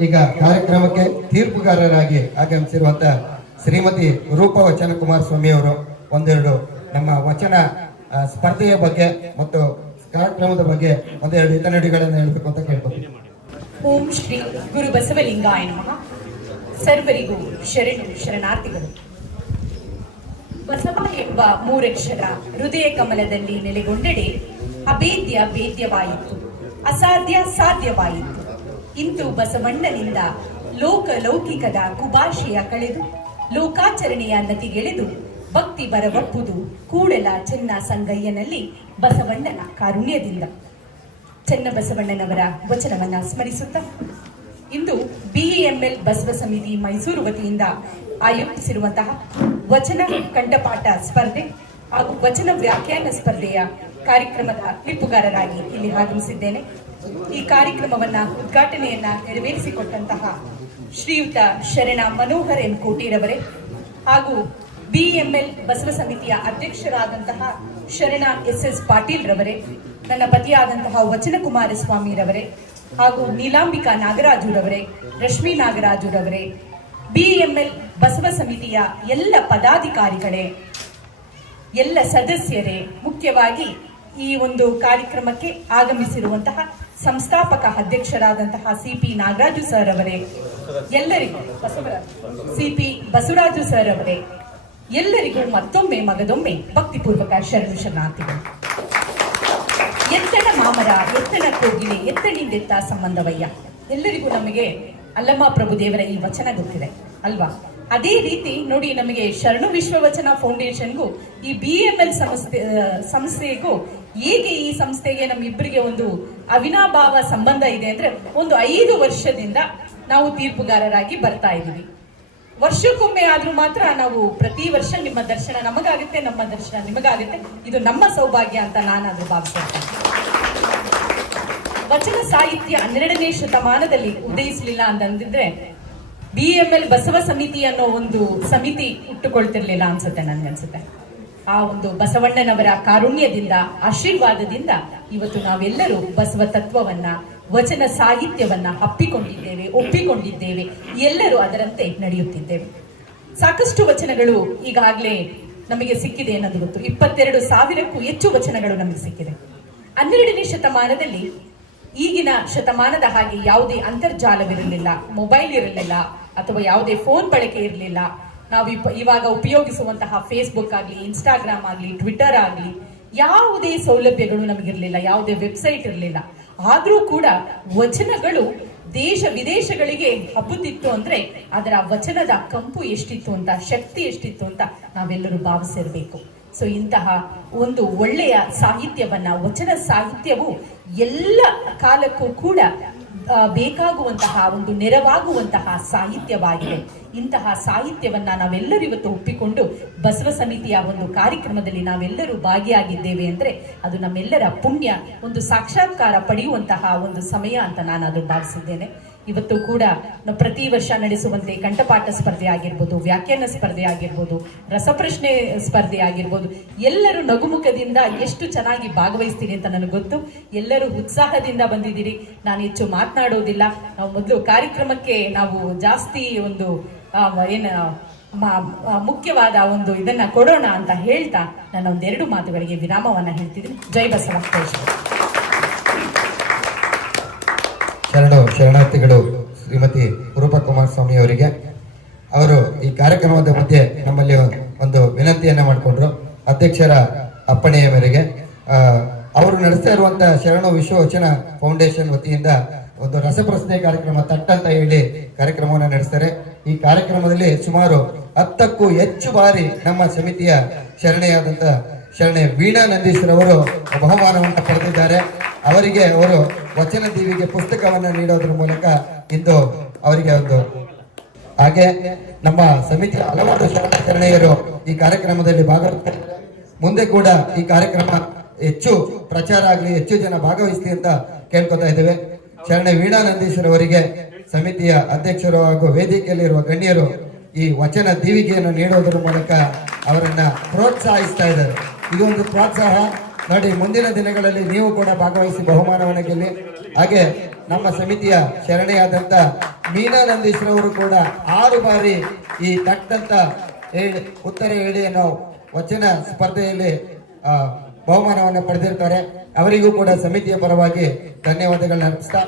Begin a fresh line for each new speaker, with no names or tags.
ಈಗ ಕಾರ್ಯಕ್ರಮಕ್ಕೆ ತೀರ್ಪುಗಾರರಾಗಿ ಆಗಮಿಸಿರುವಂತಹ ಶ್ರೀಮತಿ ರೂಪ ವಚನ ಕುಮಾರಸ್ವಾಮಿ ಅವರು ಒಂದೆರಡು ನಮ್ಮ ವಚನ ಸ್ಪರ್ಧೆಯ ಬಗ್ಗೆ ಮತ್ತು ಕಾರ್ಯಕ್ರಮದ ಬಗ್ಗೆ ಒಂದೆರಡು ಹಿತನಡಿಗಳನ್ನು ಹೇಳಬೇಕು ಅಂತ ಕೇಳ್ಬೋದು
ಓಂ ಶ್ರೀ ಗುರು ಬಸವಲಿಂಗಾಯ ನಮಃ. ಸರ್ವರಿಗೂ ಶರಣು ಶರಣಾರ್ಥಿಗಳು. ಬಸವ ಎಂಬ ಮೂರಕ್ಷರ ಹೃದಯ ಕಮಲದಲ್ಲಿ ನೆಲೆಗೊಂಡೆಡೆ ಅಭೇದ್ಯ ಭೇದ್ಯವಾಯಿತು. ಅಸಾಧ್ಯ ಸಾಧ್ಯವಾಯಿತು. ಇಂದು ಬಸವಣ್ಣನಿಂದ ಲೋಕ ಲೌಕಿಕದ ಕುಭಾಷೆಯ ಕಳೆದು, ಲೋಕಾಚರಣೆಯ ನದಿಗೆಳೆದು ಭಕ್ತಿ ಬರವಪ್ಪುದು ಕೂಡಲ ಚೆನ್ನ ಸಂಗಯ್ಯನಲ್ಲಿ ಬಸವಣ್ಣನ ಕಾರುಣ್ಯದಿಂದ. ಚನ್ನಬಸವಣ್ಣನವರ ವಚನವನ್ನ ಸ್ಮರಿಸುತ್ತ ಇಂದು ಬಿಇಎಂಎಲ್ ಬಸವ ಸಮಿತಿ ಮೈಸೂರು ವತಿಯಿಂದ ಆಯೋಜಿಸಿರುವಂತಹ ವಚನ ಕಂಠಪಾಠ ಸ್ಪರ್ಧೆ ಹಾಗೂ ವಚನ ವ್ಯಾಖ್ಯಾನ ಸ್ಪರ್ಧೆಯ ಕಾರ್ಯಕ್ರಮದ ಕ್ಲಿಪ್ಪುಗಾರರಾಗಿ ಇಲ್ಲಿ ಆಗಮಿಸಿದ್ದೇನೆ ಈ ಕಾರ್ಯಕ್ರಮವನ್ನ ಉದ್ಘಾಟನೆಯನ್ನ ನೆರವೇರಿಸಿಕೊಟ್ಟಂತಹ ಶ್ರೀಯುತ ಶರಣ ಮನೋಹರ್ ಎನ್ ಕೋಟೀರವರೇ ಹಾಗೂ ಬಿಎಂಎಲ್ ಬಸವ ಸಮಿತಿಯ ಅಧ್ಯಕ್ಷರಾದಂತಹ ಶರಣ ಎಸ್ ಎಸ್ ಪಾಟೀಲ್ ರವರೇ ನನ್ನ ಪತಿಯಾದಂತಹ ವಚನ ಕುಮಾರಸ್ವಾಮಿ ರವರೇ ಹಾಗೂ ನೀಲಾಂಬಿಕಾ ನಾಗರಾಜುರವರೇ, ರಶ್ಮಿ ನಾಗರಾಜುರವರೇ, ಬಿಎಂಎಲ್ ಬಸವ ಸಮಿತಿಯ ಎಲ್ಲ ಪದಾಧಿಕಾರಿಗಳೇ, ಎಲ್ಲ ಸದಸ್ಯರೇ, ಮುಖ್ಯವಾಗಿ ಈ ಒಂದು ಕಾರ್ಯಕ್ರಮಕ್ಕೆ ಆಗಮಿಸಿರುವಂತಹ ಸಂಸ್ಥಾಪಕ ಅಧ್ಯಕ್ಷರಾದಂತಹ ಸಿಪಿ ನಾಗರಾಜು ಸರ್ ಅವರೇ. ಎಲ್ಲರಿಗೂ ಸಿಪಿ ಬಸವರಾಜು ಸರ್ ಅವರೇ. ಎಲ್ಲರಿಗೂ ಮತ್ತೊಮ್ಮೆ ಮಗದೊಮ್ಮೆ ಭಕ್ತಿಪೂರ್ವಕ ಶರಣು ಶರಣಾರ್ಥಿಗಳು. ಎತ್ತನ ಮಾಮರ, ಎತ್ತಣ ಕೋಗಿಲೆ, ಎತ್ತಣಿಂದೆತ್ತ ಸಂಬಂಧವಯ್ಯ. ಎಲ್ಲರಿಗೂ ನಮಗೆ ಅಲ್ಲಮ್ಮ ಪ್ರಭು ದೇವರ ಈ ವಚನ ಗೊತ್ತಿದೆ, ಅಲ್ವಾ? ಅದೇ ರೀತಿ ನೋಡಿ ನಮಗೆ ಶರಣು ವಿಶ್ವವಚನ ಫೌಂಡೇಶನ್ಗೂ ಈ ಬಿ ಎಂ ಎಲ್ ಸಂಸ್ಥೆ ಸಂಸ್ಥೆಗೂ ಹೇಗೆ ಈ ಸಂಸ್ಥೆಗೆ ನಮ್ಮಿಬ್ಬರಿಗೆ ಒಂದು ಅವಿನಾಭಾವ ಸಂಬಂಧ ಇದೆ ಅಂದ್ರೆ ಒಂದು ಐದು ವರ್ಷದಿಂದ ನಾವು ತೀರ್ಪುಗಾರರಾಗಿ ಬರ್ತಾ ಇದ್ದೀವಿ. ವರ್ಷಕ್ಕೊಮ್ಮೆ ಆದ್ರೂ ಮಾತ್ರ ನಾವು ಪ್ರತಿ ವರ್ಷ ನಿಮ್ಮ ದರ್ಶನ ನಮಗಾಗುತ್ತೆ, ನಮ್ಮ ದರ್ಶನ ನಿಮಗಾಗುತ್ತೆ. ಇದು ನಮ್ಮ ಸೌಭಾಗ್ಯ ಅಂತ ನಾನಾದ್ರೂ ಭಾವಿಸ್ತೇನೆ. ವಚನ ಸಾಹಿತ್ಯ ಹನ್ನೆರಡನೇ ಶತಮಾನದಲ್ಲಿ ಉದಯಿಸಲಿಲ್ಲ ಅಂತಂದಿದ್ರೆ ಬಿ ಎಂ ಎಲ್ ಬಸವ ಸಮಿತಿ ಅನ್ನೋ ಒಂದು ಸಮಿತಿ ಹುಟ್ಟುಕೊಳ್ತಿರ್ಲಿಲ್ಲ ಅನ್ಸುತ್ತೆ, ನನ್ಗನ್ಸುತ್ತೆ. ಆ ಒಂದು ಬಸವಣ್ಣನವರ ಕಾರುಣ್ಯದಿಂದ, ಆಶೀರ್ವಾದದಿಂದ ಇವತ್ತು ನಾವೆಲ್ಲರೂ ಬಸವ ತತ್ವವನ್ನ, ವಚನ ಸಾಹಿತ್ಯವನ್ನ ಅಪ್ಪಿಕೊಂಡಿದ್ದೇವೆ, ಒಪ್ಪಿಕೊಂಡಿದ್ದೇವೆ. ಎಲ್ಲರೂ ಅದರಂತೆ ನಡೆಯುತ್ತಿದ್ದೇವೆ. ಸಾಕಷ್ಟು ವಚನಗಳು ಈಗಾಗಲೇ ನಮಗೆ ಸಿಕ್ಕಿದೆ ಅನ್ನೋದು ಗೊತ್ತು. ಇಪ್ಪತ್ತೆರಡು ಸಾವಿರಕ್ಕೂ ಹೆಚ್ಚು ವಚನಗಳು ನಮಗೆ ಸಿಕ್ಕಿದೆ. ಹನ್ನೆರಡನೇ ಶತಮಾನದಲ್ಲಿ, ಈಗಿನ ಶತಮಾನದ ಹಾಗೆ ಯಾವುದೇ ಅಂತರ್ಜಾಲವಿರಲಿಲ್ಲ, ಮೊಬೈಲ್ ಇರಲಿಲ್ಲ, ಅಥವಾ ಯಾವುದೇ ಫೋನ್ ಬಳಕೆ ಇರಲಿಲ್ಲ ನಾವು ಇವಾಗ ಉಪಯೋಗಿಸುವಂತಹ ಫೇಸ್ಬುಕ್ ಆಗಲಿ ಇನ್ಸ್ಟಾಗ್ರಾಮ್ ಆಗಲಿ ಟ್ವಿಟರ್ ಆಗಲಿ, ಯಾವುದೇ ಸೌಲಭ್ಯಗಳು ನಮಗಿರಲಿಲ್ಲ, ಯಾವುದೇ ವೆಬ್ಸೈಟ್ ಇರಲಿಲ್ಲ. ಆದರೂ ಕೂಡ ವಚನಗಳು ದೇಶ ವಿದೇಶಗಳಿಗೆ ಹಬ್ಬುತ್ತಿತ್ತು ಅಂದ್ರೆ ಅದರ ವಚನದ ಕಂಪು ಎಷ್ಟಿತ್ತು ಅಂತ, ಶಕ್ತಿ ಎಷ್ಟಿತ್ತು ಅಂತ ನಾವೆಲ್ಲರೂ ಭಾವಿಸಿರಬೇಕು. ಸೊ ಇಂತಹ ಒಂದು ಒಳ್ಳೆಯ ಸಾಹಿತ್ಯವನ್ನ, ವಚನ ಸಾಹಿತ್ಯವು ಎಲ್ಲ ಕಾಲಕ್ಕೂ ಕೂಡ ಬೇಕಾಗುವಂತಹ ಒಂದು ನೆರವಾಗುವಂತಹ ಸಾಹಿತ್ಯವಾಗಿದೆ. ಇಂತಹ ಸಾಹಿತ್ಯವನ್ನ ನಾವೆಲ್ಲರೂ ಇವತ್ತು ಒಪ್ಪಿಕೊಂಡು ಬಸವ ಸಮಿತಿಯ ಒಂದು ಕಾರ್ಯಕ್ರಮದಲ್ಲಿ ನಾವೆಲ್ಲರೂ ಭಾಗಿಯಾಗಿದ್ದೇವೆ ಅಂದ್ರೆ ಅದು ನಮ್ಮೆಲ್ಲರ ಪುಣ್ಯ, ಒಂದು ಸಾಕ್ಷಾತ್ಕಾರ ಪಡೆಯುವಂತಹ ಒಂದು ಸಮಯ ಅಂತ ನಾನು ಅದು ಭಾವಿಸಿದ್ದೇನೆ. ಇವತ್ತು ಕೂಡ ಪ್ರತಿ ವರ್ಷ ನಡೆಸುವಂತೆ ಕಂಠಪಾಠ ಸ್ಪರ್ಧೆ ಆಗಿರ್ಬೋದು, ವ್ಯಾಖ್ಯಾನ ಸ್ಪರ್ಧೆ ಆಗಿರ್ಬೋದು, ರಸಪ್ರಶ್ನೆ ಸ್ಪರ್ಧೆ ಆಗಿರ್ಬೋದು, ಎಲ್ಲರೂ ನಗುಮುಖದಿಂದ ಎಷ್ಟು ಚೆನ್ನಾಗಿ ಭಾಗವಹಿಸ್ತೀನಿ ಅಂತ ನನಗೆ ಗೊತ್ತು. ಎಲ್ಲರೂ ಉತ್ಸಾಹದಿಂದ ಬಂದಿದ್ದೀರಿ. ನಾನು ಹೆಚ್ಚು ಮಾತನಾಡೋದಿಲ್ಲ. ನಾವು ಮೊದಲು ಕಾರ್ಯಕ್ರಮಕ್ಕೆ ನಾವು ಜಾಸ್ತಿ ಒಂದು ಏನ ಮುಖ್ಯವಾದ ಒಂದು ಇದನ್ನ ಕೊಡೋಣ ಅಂತ ಹೇಳ್ತಾ ನಾನು ಒಂದೆರಡು ಮಾತುಗಳಿಗೆ ವಿರಾಮವನ್ನ ಹೇಳ್ತಿದ್ದೀನಿ. ಜೈ ಬಸವ
ಶರಣು ಶರಣಾರ್ಥಿಗಳು ಶ್ರೀಮತಿ ರೂಪ ಕುಮಾರಸ್ವಾಮಿ ಅವರಿಗೆ. ಅವರು ಈ ಕಾರ್ಯಕ್ರಮದ ಮಧ್ಯೆ ನಮ್ಮಲ್ಲಿ ಒಂದು ವಿನಂತಿಯನ್ನು ಮಾಡಿಕೊಂಡ್ರು. ಅಧ್ಯಕ್ಷರ ಅಪ್ಪಣೆಯ ಮೇರೆಗೆ. ಅವರು ನಡೆಸ್ತಾ ಇರುವಂತಹ ಶರಣು ವಿಶ್ವ ವಚನ ಫೌಂಡೇಶನ್ ವತಿಯಿಂದ ಒಂದು ರಸಪ್ರಶ್ನೆ ಕಾರ್ಯಕ್ರಮ ತಟ್ಟ ಅಂತ ಹೇಳಿ ಕಾರ್ಯಕ್ರಮವನ್ನು ನಡೆಸ್ತಾರೆ. ಈ ಕಾರ್ಯಕ್ರಮದಲ್ಲಿ ಸುಮಾರು ಹತ್ತಕ್ಕೂ ಹೆಚ್ಚು ಬಾರಿ ನಮ್ಮ ಸಮಿತಿಯ ಶರಣೆಯಾದಂತ ಶರಣೆ ವೀಣಾ ನಂದೀಶ್ವರ್ ಅವರು ಬಹುಮಾನವನ್ನು ಪಡೆದಿದ್ದಾರೆ. ಅವರಿಗೆ ಅವರು ವಚನ ದೀವಿಗೆ ಪುಸ್ತಕವನ್ನು ನೀಡೋದ್ರ ಮೂಲಕ ಇಂದು ಅವರಿಗೆ ಒಂದು ಹಾಗೆ ನಮ್ಮ ಸಮಿತಿಯ ಹಲವಾರು ಶರಣ ಶರಣೆಯರು ಈ ಕಾರ್ಯಕ್ರಮದಲ್ಲಿ ಭಾಗವಹಿಸ್ತಾರೆ ಮುಂದೆ ಕೂಡ ಈ ಕಾರ್ಯಕ್ರಮ ಹೆಚ್ಚು ಪ್ರಚಾರ ಆಗಲಿ, ಹೆಚ್ಚು ಜನ ಭಾಗವಹಿಸಲಿ ಅಂತ ಕೇಳ್ಕೊತಾ ಇದ್ದೇವೆ. ಶರಣೆ ವೀಣಾ ಅವರಿಗೆ, ಸಮಿತಿಯ ಅಧ್ಯಕ್ಷರು ಹಾಗೂ ವೇದಿಕೆಯಲ್ಲಿರುವ ಗಣ್ಯರು ಈ ವಚನ ದೀವಿಗೆಯನ್ನು ನೀಡೋದ್ರ ಮೂಲಕ ಅವರನ್ನ ಪ್ರೋತ್ಸಾಹಿಸ್ತಾ ಇದ್ದಾರೆ. ಇದೊಂದು ಪ್ರೋತ್ಸಾಹ. ನೋಡಿ, ಮುಂದಿನ ದಿನಗಳಲ್ಲಿ ನೀವು ಕೂಡ ಭಾಗವಹಿಸಿ ಬಹುಮಾನವನ್ನು ಗೆಲ್ಲಿ, ಹಾಗೆ ನಮ್ಮ ಸಮಿತಿಯ ಶರಣೆಯಾದಂತ ಮೀನಾ ನಂದೀಶ್ರವರು ಕೂಡ ಆರು ಬಾರಿ ಈ ತಟ್ಟಂತ ಉತ್ತರ ಹೇಳಿ ವಚನ ಸ್ಪರ್ಧೆಯಲ್ಲಿ ಬಹುಮಾನವನ್ನು ಪಡೆದಿರ್ತಾರೆ. ಅವರಿಗೂ ಕೂಡ ಸಮಿತಿಯ ಪರವಾಗಿ ಧನ್ಯವಾದಗಳನ್ನ ಅರ್ಪಿಸ್ತಾ